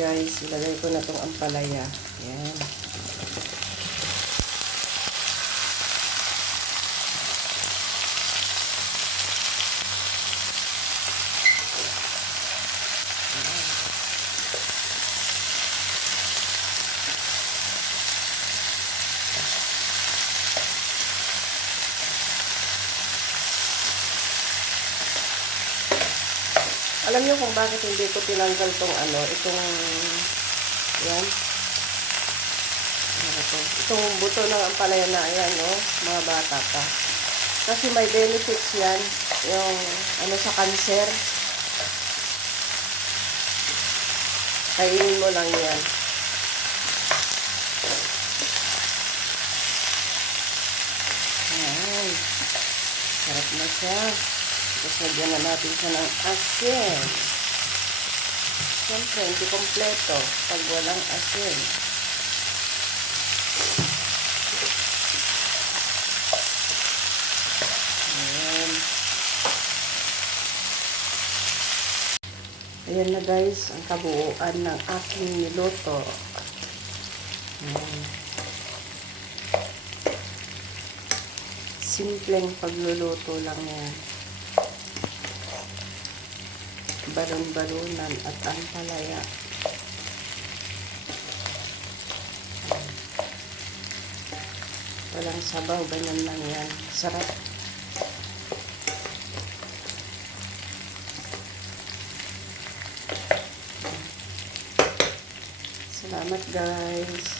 guys, ilagay ko na tong ampalaya. Yan. Alam niyo kung bakit hindi ko tinanggal tong itong yan. Itong buto ng ampalaya na ayan, mga bata pa. Kasi may benefits yan, yung sa cancer. Kainin mo lang yan. Ayan. Sarap na siya. Tapos lagyan na natin siya ng asin. Siyempre, hindi kompleto pag walang asin. Ayan. Ayan na guys, ang kabuuan ng aking niluto. Ayan. Simpleng pagluluto lang yan. Balon-balunan at ampalaya. Walang sabaw, ganyan lang yan. Sarap. Salamat guys.